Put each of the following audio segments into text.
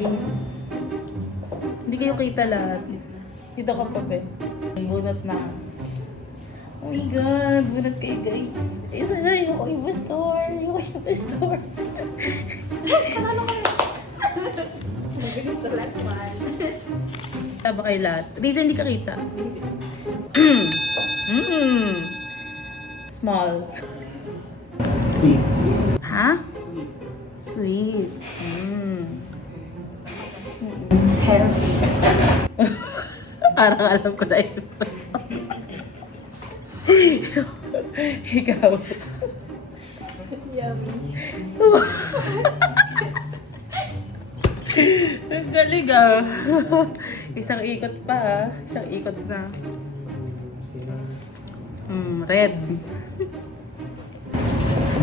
Hindi kayo kita lahat. Dito ka pa, be. Bunot na. Oh my God, bunot kayo, guys. Isa na yung iba store. Yung iba store. Panalo ka na. Mabilis na last one. Taba kayo lahat. Reason hindi ka kita. Small. Sweet. Ha? Sweet. Sweet. Healthy. Parang alam ko na yun. Ikaw. Yummy. Ang galing ah. Isang ikot pa ah. Isang ikot na. Red.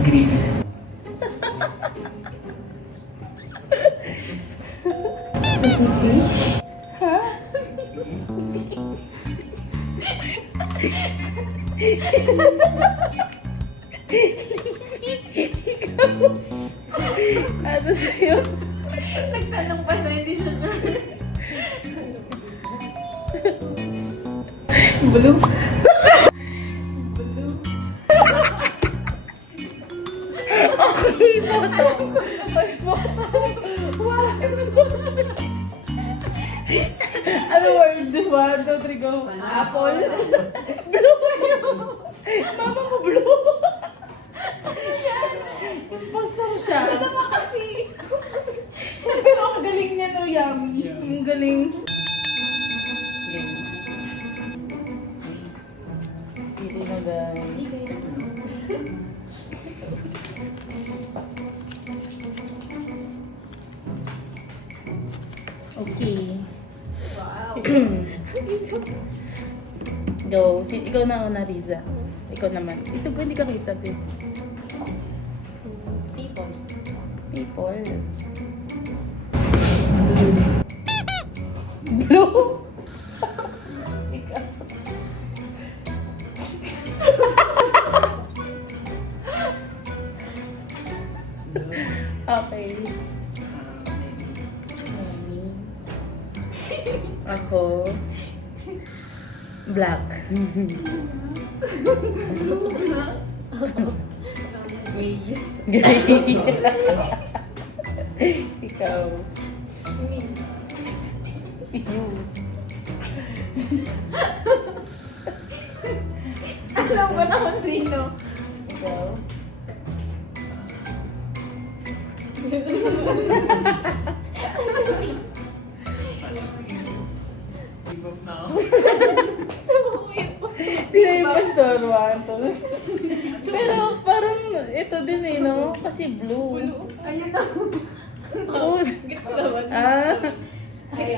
Green. Ha? Ikaw. Ano sa'yo? Nagtanong pa siya, hindi siya sure. Blue. Blue. Okay, photo. Ay, photo. Wow. Ano word? 1, 2, 3, go. Apple. Blue sa'yo. Mama mo blue. Impostor siya. Ano mo kasi? Pero ang galing niya no, Yummy. Ang galing. Game. Pili na guys. Okay. Wow. Go. Ikaw na una, Riza. Ikaw naman. Isog ko hindi ka kita, din. People. People. Blue. Ikaw. Okay. Mami. Ako. Black. Gray. Gray. Ikaw. You. Alam ko na kung sino. Ikaw. Give up na ako. Sabi ko yung post. Sino yung pastor? 1, 2. Pero parang ito din eh, no? Kasi blue. Ayun na. Oh, Gets naman. Ay.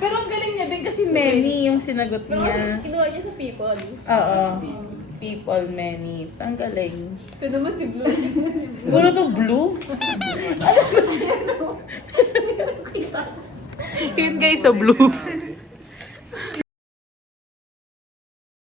Pero ang galing niya din kasi many yung sinagot niya. Kinuha niya sa people. Oo. People, many. Ang galing. Ito naman si Blue. Gulo to blue? Kita. Yun guys, sa blue.